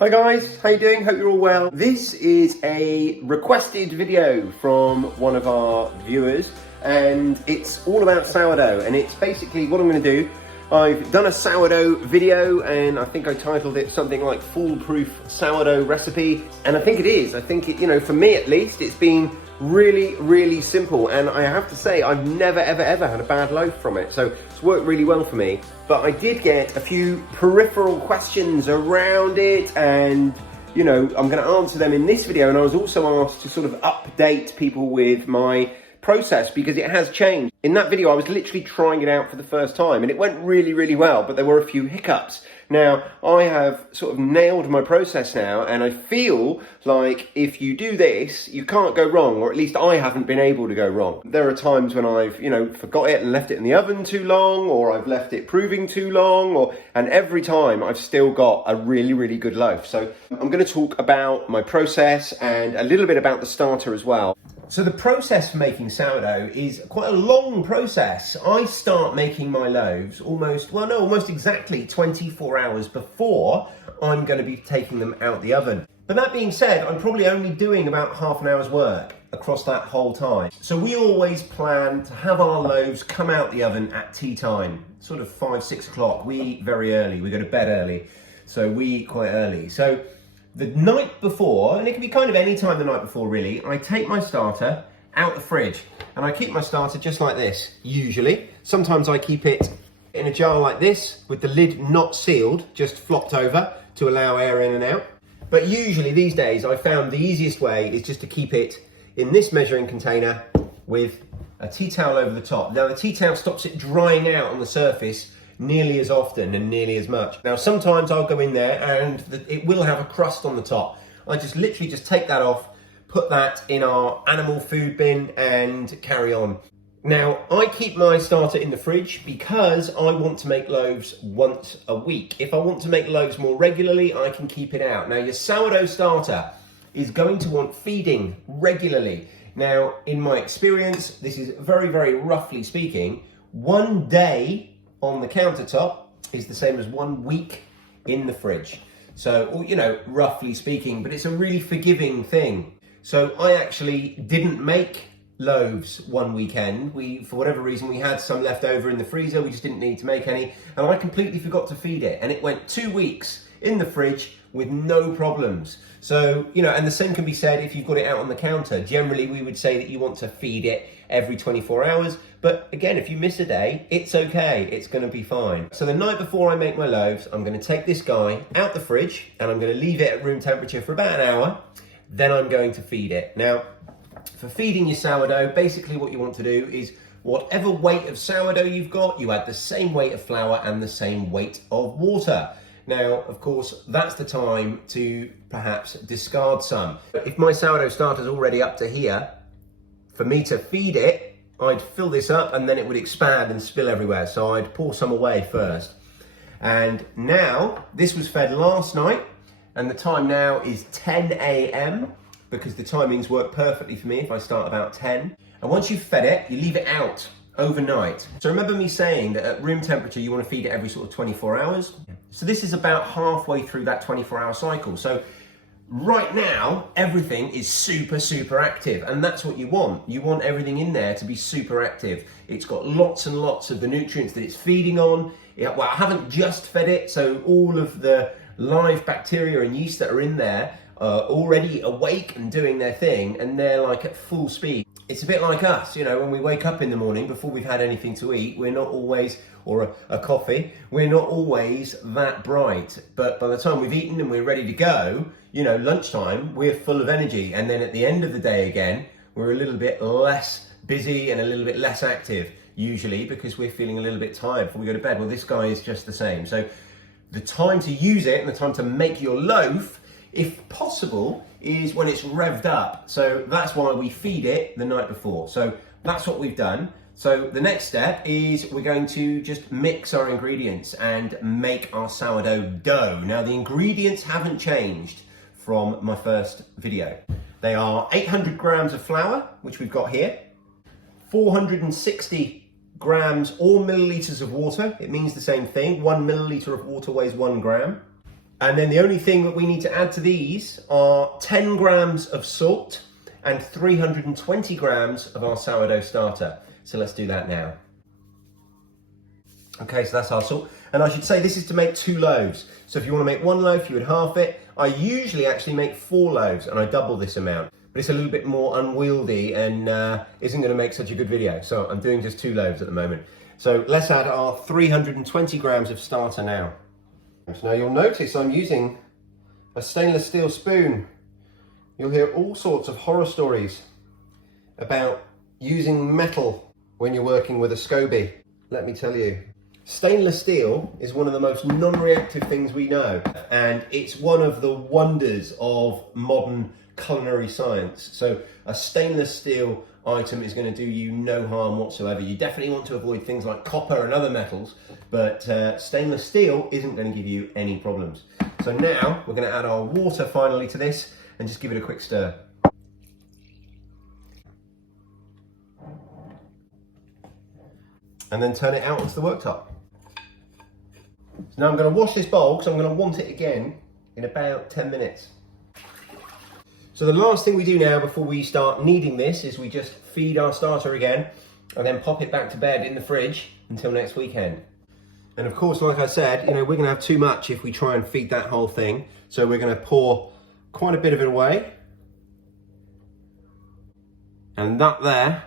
Hi guys, how you doing? Hope you're all well. This is a requested video from one of our viewers and it's all about sourdough, and it's basically what I'm going to do. I've done a sourdough video and I think I titled it something like Foolproof Sourdough Recipe, and I think it is. I think it, for me at least, it's been really simple, and I have to say I've never ever had a bad loaf from it, so it's worked really well for me. But I did get a few peripheral questions around it, and I'm going to answer them in this video. And I was also asked to sort of update people with my process because it has changed. In that video I was literally trying it out for the first time and it went really well, but there were a few hiccups. Now I have sort of nailed my process now, and I feel like if you do this you can't go wrong, or at least I haven't been able to go wrong. There are times when I've forgot it and left it in the oven too long, or I've left it proving too long, and every time I've still got a really good loaf. So I'm going to talk about my process and a little bit about the starter as well. So the process for making sourdough is quite a long process. I start making my loaves almost exactly 24 hours before I'm going to be taking them out the oven. But that being said, I'm probably only doing about half an hour's work across that whole time. So we always plan to have our loaves come out the oven at tea time, sort of 5-6 o'clock. We eat very early, we go to bed early, so we eat quite early. So the night before, and it can be kind of any time the night before really, I take my starter out the fridge and I keep my starter just like this, usually. Sometimes I keep it in a jar like this with the lid not sealed, just flopped over to allow air in and out. But usually these days I found the easiest way is just to keep it in this measuring container with a tea towel over the top. Now the tea towel stops it drying out on the surface nearly as often and nearly as much. Now sometimes I'll go in there and it will have a crust on the top. I just literally take that off, put that in our animal food bin and carry on. Now I keep my starter in the fridge because I want to make loaves once a week. If I want to make loaves more regularly, I can keep it out. Now your sourdough starter is going to want feeding regularly. Now in my experience, this is very roughly speaking, 1 day on the countertop is the same as 1 week in the fridge. So, roughly speaking, but it's a really forgiving thing. So I actually didn't make loaves one weekend. For whatever reason, we had some left over in the freezer. We just didn't need to make any. And I completely forgot to feed it. And it went 2 weeks in the fridge with no problems. So, and the same can be said if you've got it out on the counter. Generally, we would say that you want to feed it every 24 hours. But again, if you miss a day, it's okay. It's going to be fine. So the night before I make my loaves, I'm going to take this guy out the fridge and I'm going to leave it at room temperature for about an hour. Then I'm going to feed it. Now, for feeding your sourdough, basically what you want to do is whatever weight of sourdough you've got, you add the same weight of flour and the same weight of water. Now, of course, that's the time to perhaps discard some. If my sourdough starter's already up to here, for me to feed it, I'd fill this up and then it would expand and spill everywhere. So I'd pour some away first. And now, this was fed last night, and the time now is 10 a.m. because the timings work perfectly for me if I start about 10. And once you've fed it, you leave it out overnight. So remember me saying that at room temperature, you want to feed it every sort of 24 hours. So this is about halfway through that 24-hour cycle. So right now, everything is super active, and that's what you want. You want everything in there to be super active. It's got lots and lots of the nutrients that it's feeding on. Well, I haven't just fed it, so all of the live bacteria and yeast that are in there are already awake and doing their thing, and they're like at full speed. It's a bit like us, when we wake up in the morning before we've had anything to eat, we're not always, or a coffee, we're not always that bright. But by the time we've eaten and we're ready to go, lunchtime, we're full of energy. And then at the end of the day again, we're a little bit less busy and a little bit less active, usually because we're feeling a little bit tired before we go to bed. Well, this guy is just the same. So the time to use it and the time to make your loaf, if possible, is when it's revved up. So that's why we feed it the night before. So that's what we've done. So the next step is we're going to just mix our ingredients and make our sourdough dough. Now the ingredients haven't changed from my first video. They are 800 grams of flour, which we've got here, 460 grams or milliliters of water. It means the same thing. 1 milliliter of water weighs 1 gram. And then the only thing that we need to add to these are 10 grams of salt and 320 grams of our sourdough starter. So let's do that now. Okay, so that's our salt. And I should say this is to make 2 loaves. So if you want to make 1 loaf, you would half it. I usually actually make 4 loaves and I double this amount. But it's a little bit more unwieldy and isn't going to make such a good video. So I'm doing just 2 loaves at the moment. So let's add our 320 grams of starter now. So now you'll notice I'm using a stainless steel spoon. You'll hear all sorts of horror stories about using metal when you're working with a SCOBY. Let me tell you, stainless steel is one of the most non-reactive things we know, and it's one of the wonders of modern culinary science. So a stainless steel item is going to do you no harm whatsoever. You definitely want to avoid things like copper and other metals, but stainless steel isn't going to give you any problems. So now we're going to add our water finally to this and just give it a quick stir. And then turn it out onto the worktop. So now I'm going to wash this bowl because I'm going to want it again in about 10 minutes. So the last thing we do now before we start kneading this is we just feed our starter again and then pop it back to bed in the fridge until next weekend. And of course, like I said, you know, we're going to have too much if we try and feed that whole thing. So we're going to pour quite a bit of it away. And that there,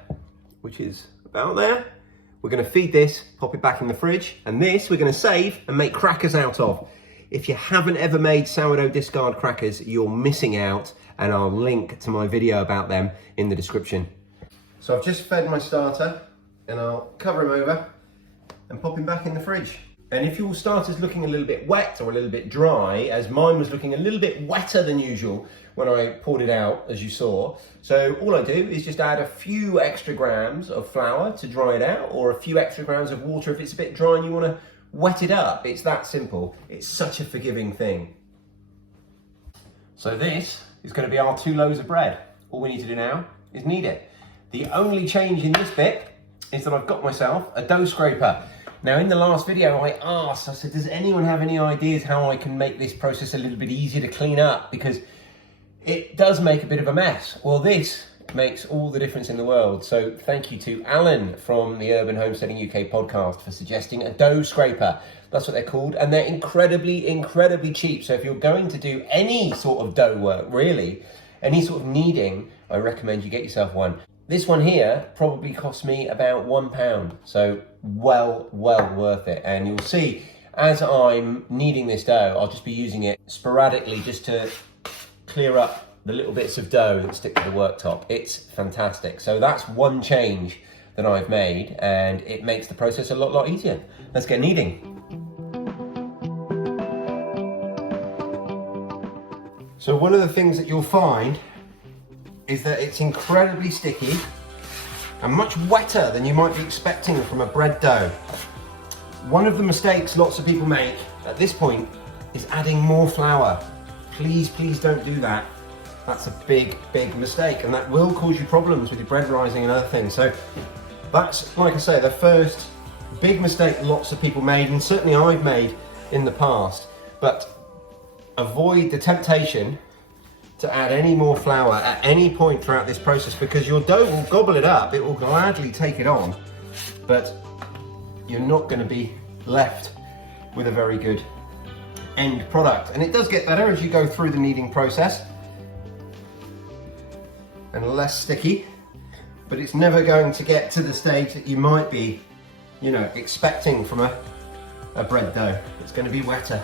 which is about there, we're going to feed this, pop it back in the fridge, and this we're going to save and make crackers out of. If you haven't ever made sourdough discard crackers, you're missing out, and I'll link to my video about them in the description. So I've just fed my starter, and I'll cover him over and pop him back in the fridge. And if your starter's looking a little bit wet or a little bit dry, as mine was looking a little bit wetter than usual when I poured it out, as you saw. So all I do is just add a few extra grams of flour to dry it out, or a few extra grams of water if it's a bit dry and you want to wet it up. It's that simple. It's such a forgiving thing. So this is going to be our 2 loaves of bread. All we need to do now is knead it. The only change in this bit is that I've got myself a dough scraper. Now in the last video I said, does anyone have any ideas how I can make this process a little bit easier to clean up? Because it does make a bit of a mess. Well, this makes all the difference in the world. So thank you to Alan from the Urban Homesteading UK podcast for suggesting a dough scraper. That's what they're called. And they're incredibly, incredibly cheap. So if you're going to do any sort of dough work, really, any sort of kneading, I recommend you get yourself one. This one here probably cost me about £1. So well worth it. And you'll see as I'm kneading this dough, I'll just be using it sporadically just to clear up the little bits of dough that stick to the worktop. It's fantastic. So that's one change that I've made, and it makes the process a lot easier. Let's get kneading. So one of the things that you'll find is that it's incredibly sticky and much wetter than you might be expecting from a bread dough. One of the mistakes lots of people make at this point is adding more flour. Please don't do that. That's a big mistake, and that will cause you problems with your bread rising and other things. So that's, like I say, the first big mistake lots of people made, and certainly I've made in the past. But avoid the temptation to add any more flour at any point throughout this process, because your dough will gobble it up, it will gladly take it on, but you're not going to be left with a very good end product. And it does get better as you go through the kneading process and less sticky, but it's never going to get to the stage that you might be, you know, expecting from a bread dough. It's going to be wetter.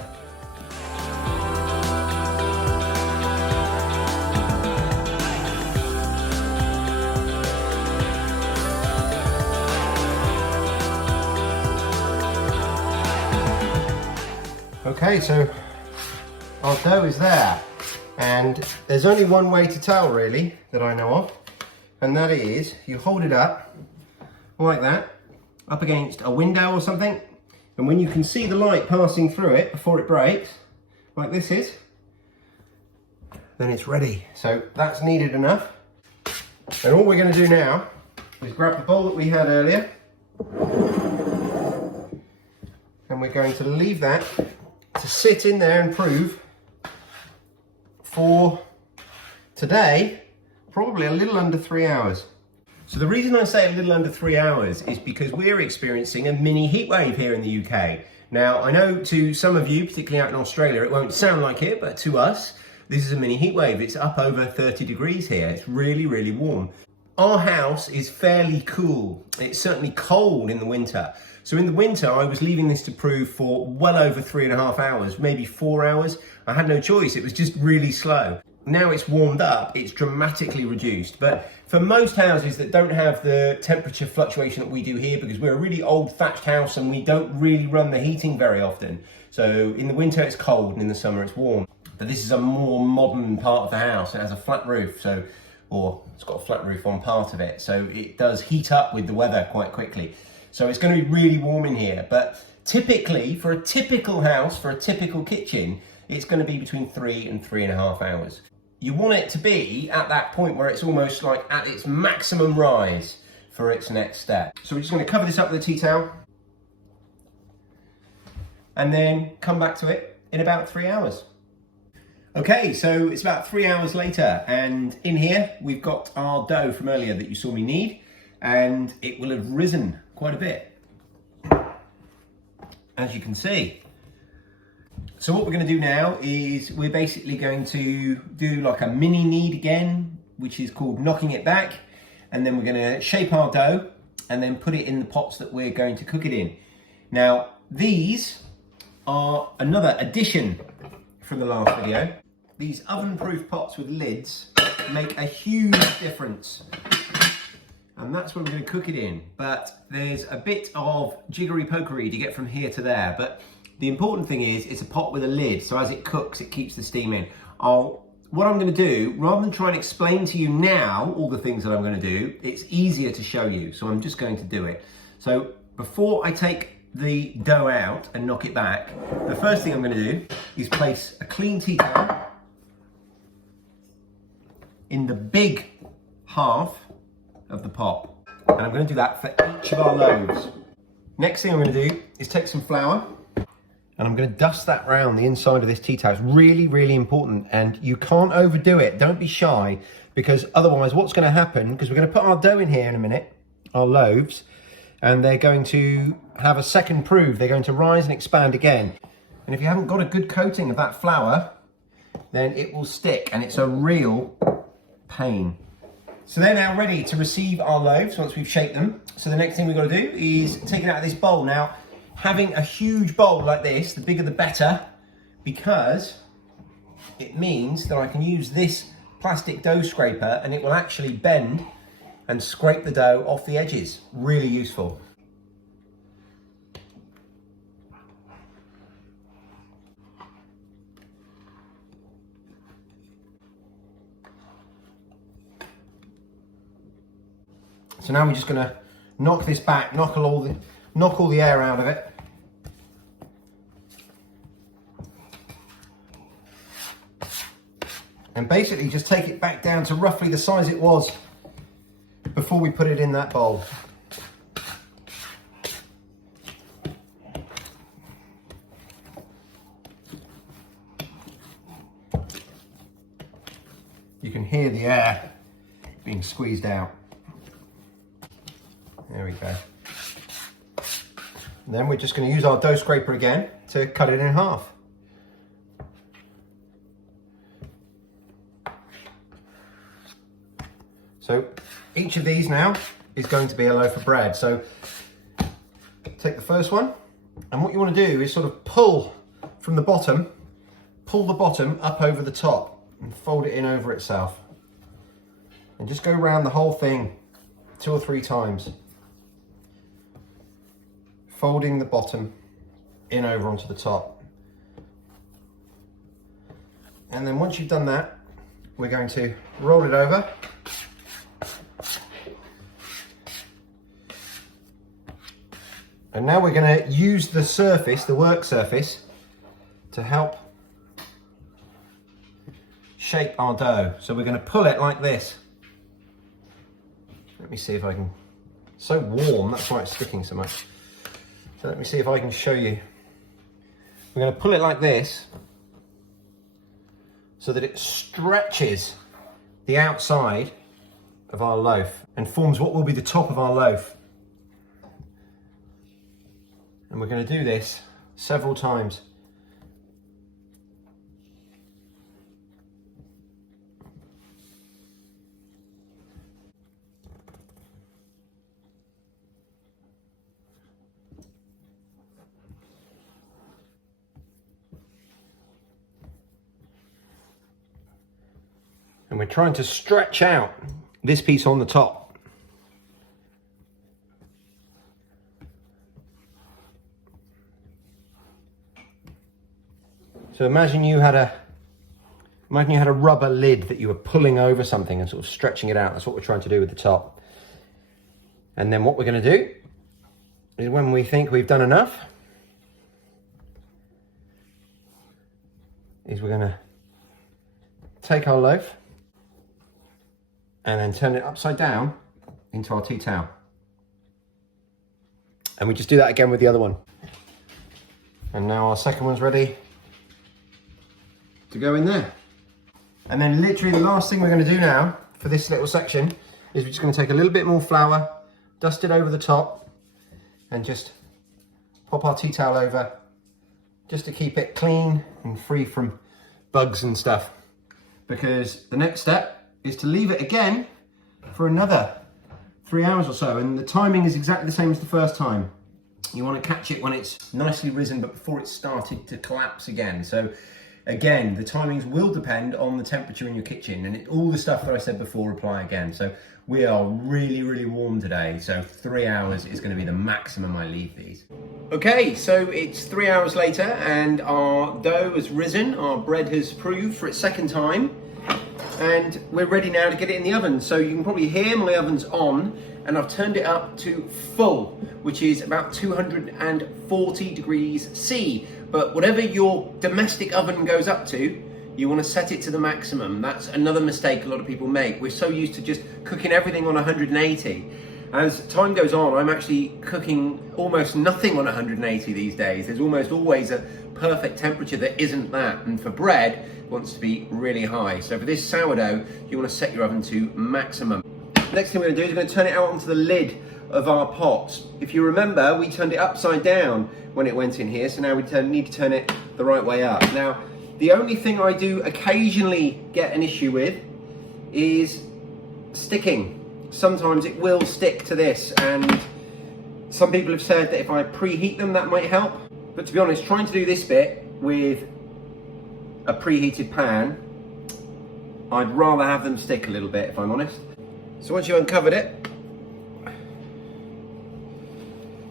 Okay, so our dough is there, and there's only one way to tell really that I know of, and that is you hold it up like that, up against a window or something, and when you can see the light passing through it before it breaks, like this is, then it's ready. So that's kneaded enough, and all we're going to do now is grab the bowl that we had earlier, and we're going to leave that to sit in there and prove for today, probably a little under 3 hours. So the reason I say a little under 3 hours is because we're experiencing a mini heat wave here in the UK. Now, I know to some of you, particularly out in Australia, it won't sound like it, but to us, this is a mini heat wave. It's up over 30 degrees here. It's really, really warm. Our house is fairly cool. It's certainly cold in the winter. So in the winter, I was leaving this to prove for well over 3.5 hours, maybe 4 hours. I had no choice. It was just really slow. Now it's warmed up, it's dramatically reduced. But for most houses that don't have the temperature fluctuation that we do here, because we're a really old thatched house and we don't really run the heating very often. So in the winter it's cold and in the summer it's warm. But this is a more modern part of the house. It has a flat roof, or it's got a flat roof on part of it. So it does heat up with the weather quite quickly. So it's going to be really warm in here. But typically, for a typical house, for a typical kitchen, it's going to be between 3 and 3.5 hours. You want it to be at that point where it's almost like at its maximum rise for its next step. So we're just going to cover this up with a tea towel and then come back to it in about 3 hours. Okay, so it's about 3 hours later, and in here we've got our dough from earlier that you saw me knead, and it will have risen quite a bit, as you can see. So what we're going to do now is we're basically going to do like a mini knead again, which is called knocking it back, and then we're going to shape our dough and then put it in the pots that we're going to cook it in. Now, these are another addition from the last video. These oven-proof pots with lids make a huge difference. And that's where we're going to cook it in. But there's a bit of jiggery-pokery to get from here to there. But the important thing is it's a pot with a lid, so as it cooks, it keeps the steam in. What I'm going to do, rather than try and explain to you now all the things that I'm going to do, it's easier to show you, so I'm just going to do it. So before I take the dough out and knock it back, the first thing I'm going to do is place a clean tea towel in the big half of the pot. And I'm going to do that for each of our loaves. Next thing I'm going to do is take some flour, and I'm going to dust that round the inside of this tea towel. It's really, really important, and you can't overdo it. Don't be shy, because otherwise what's going to happen, because we're going to put our dough in here in a minute, our loaves, and they're going to have a second prove. They're going to rise and expand again. And if you haven't got a good coating of that flour, then it will stick, and it's a real pain. So they're now ready to receive our loaves once we've shaped them. So the next thing we've got to do is take it out of this bowl. Now, having a huge bowl like this, the bigger the better, because it means that I can use this plastic dough scraper and it will actually bend and scrape the dough off the edges. Really useful. So now we're just going to knock this back, knock all the air out of it. And basically just take it back down to roughly the size it was before we put it in that bowl. You can hear the air being squeezed out. There we go. And then we're just going to use our dough scraper again to cut it in half. So each of these now is going to be a loaf of bread. So take the first one, and what you want to do is sort of pull from the bottom, pull the bottom up over the top and fold it in over itself. And just go around the whole thing 2 or 3 times. Folding the bottom in over onto the top. And then once you've done that, we're going to roll it over. And now we're going to use the surface, the work surface, to help shape our dough. So we're going to pull it like this. Let me see if I can, so warm, that's why it's sticking so much. So let me see if I can show you. We're going to pull it like this, so that it stretches the outside of our loaf and forms what will be the top of our loaf. And we're going to do this several times. And we're trying to stretch out this piece on the top. So imagine you had a rubber lid that you were pulling over something and sort of stretching it out. That's what we're trying to do with the top. And then what we're going to do is, when we think we've done enough, is we're going to take our loaf and then turn it upside down into our tea towel. And we just do that again with the other one. And now our second one's ready to go in there. And then literally the last thing we're going to do now for this little section is we're just going to take a little bit more flour, dust it over the top, and just pop our tea towel over, just to keep it clean and free from bugs and stuff. Because the next step is to leave it again for another 3 hours or so, and the timing is exactly the same as the first time. You want to catch it when it's nicely risen but before it's started to collapse again. So again, the timings will depend on the temperature in your kitchen, and all the stuff that I said before apply again. So we are really, really warm today, so 3 hours is going to be the maximum I leave these. Okay, so it's 3 hours later and our dough has risen, our bread has proved for its second time, and we're ready now to get it in the oven. So you can probably hear my oven's on, and I've turned it up to full, which is about 240 degrees C. But whatever your domestic oven goes up to, you want to set it to the maximum. That's another mistake a lot of people make. We're so used to just cooking everything on 180. As time goes on, I'm actually cooking almost nothing on 180 these days. There's almost always a perfect temperature that isn't that. And for bread, it wants to be really high. So for this sourdough, you want to set your oven to maximum. Next thing we're going to do is we're going to turn it out onto the lid of our pot. If you remember, we turned it upside down when it went in here, so now we need to turn it the right way up. Now, the only thing I do occasionally get an issue with is sticking. Sometimes it will stick to this, and some people have said that if I preheat them, that might help. But to be honest, trying to do this bit with a preheated pan, I'd rather have them stick a little bit, if I'm honest. So once you've uncovered it,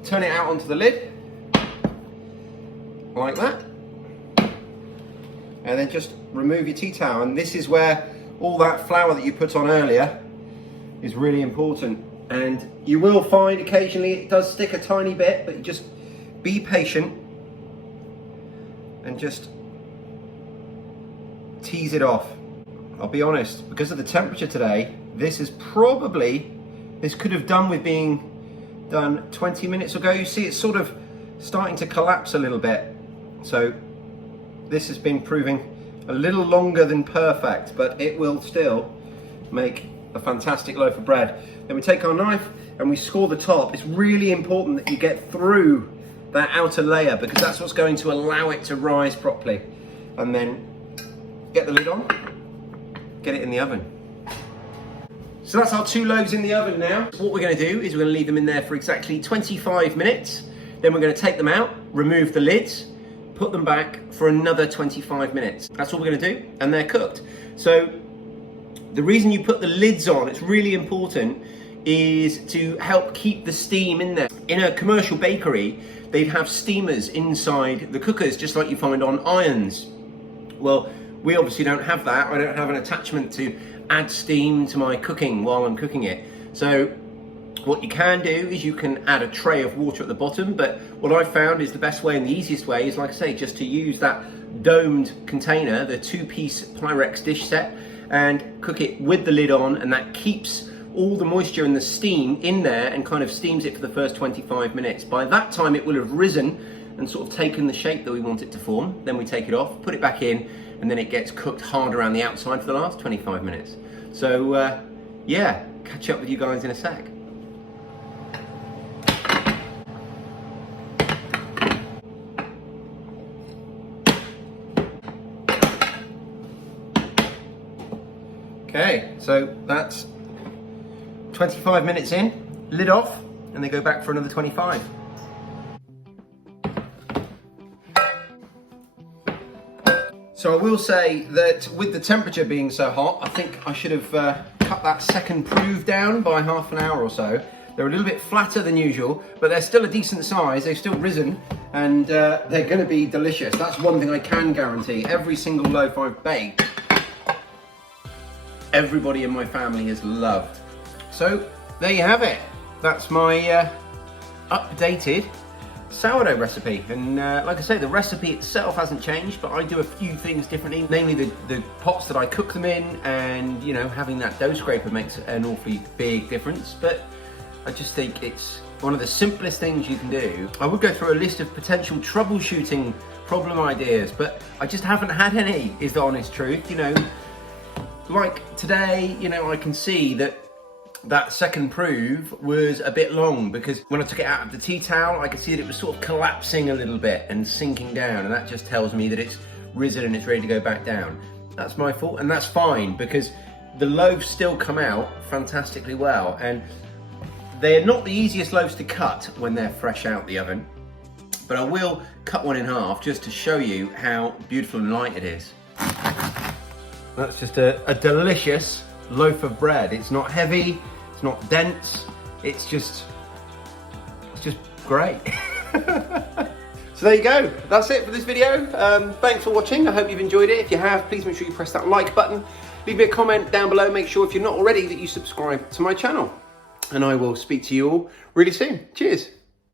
turn it out onto the lid, like that. And then just remove your tea towel. And this is where all that flour that you put on earlier is really important. And you will find occasionally it does stick a tiny bit, but just be patient and just tease it off. I'll be honest, because of the temperature today, this could have done with being done 20 minutes ago. You see it's sort of starting to collapse a little bit. So this has been proving a little longer than perfect, but it will still make a fantastic loaf of bread. Then we take our knife and we score the top. It's really important that you get through that outer layer, because that's what's going to allow it to rise properly. And then get the lid on, get it in the oven. So that's our 2 loaves in the oven now. What we're going to do is we're going to leave them in there for exactly 25 minutes. Then we're going to take them out, remove the lids, put them back for another 25 minutes. That's all we're going to do, and they're cooked. So the reason you put the lids on, it's really important, is to help keep the steam in there. In a commercial bakery, they'd have steamers inside the cookers, just like you find on irons. Well, we obviously don't have that. I don't have an attachment to add steam to my cooking while I'm cooking it. So what you can do is you can add a tray of water at the bottom, but what I've found is the best way and the easiest way is, like I say, just to use that domed container, the 2-piece Pyrex dish set, and cook it with the lid on, and that keeps all the moisture and the steam in there and kind of steams it for the first 25 minutes. By that time it will have risen and sort of taken the shape that we want it to form. Then we take it off, put it back in, and then it gets cooked hard around the outside for the last 25 minutes. So yeah, catch up with you guys in a sec. Okay, so that's 25 minutes in, lid off, and they go back for another 25. So I will say that with the temperature being so hot, I think I should have cut that second prove down by half an hour or so. They're a little bit flatter than usual, but they're still a decent size. They've still risen, and they're going to be delicious. That's one thing I can guarantee. Every single loaf I've baked, everybody in my family has loved. So there you have it. That's my updated sourdough recipe, and like I say, the recipe itself hasn't changed, but I do a few things differently, namely the pots that I cook them in, and you know, having that dough scraper makes an awfully big difference. But I just think it's one of the simplest things you can do. I would go through a list of potential troubleshooting problem ideas, but I just haven't had any, is the honest truth. You know, like today, you know, I can see that second prove was a bit long, because when I took it out of the tea towel, I could see that it was sort of collapsing a little bit and sinking down, and that just tells me that it's risen and it's ready to go back down. That's my fault, and that's fine, because the loaves still come out fantastically well, and they're not the easiest loaves to cut when they're fresh out the oven, but I will cut one in half just to show you how beautiful and light it is. That's just a delicious loaf of bread. It's not heavy, it's not dense, it's just great. So there you go, that's it for this video. Thanks for watching, I hope you've enjoyed it. If you have, please make sure you press that like button, leave me a comment down below, make sure if you're not already that you subscribe to my channel, and I will speak to you all really soon. Cheers.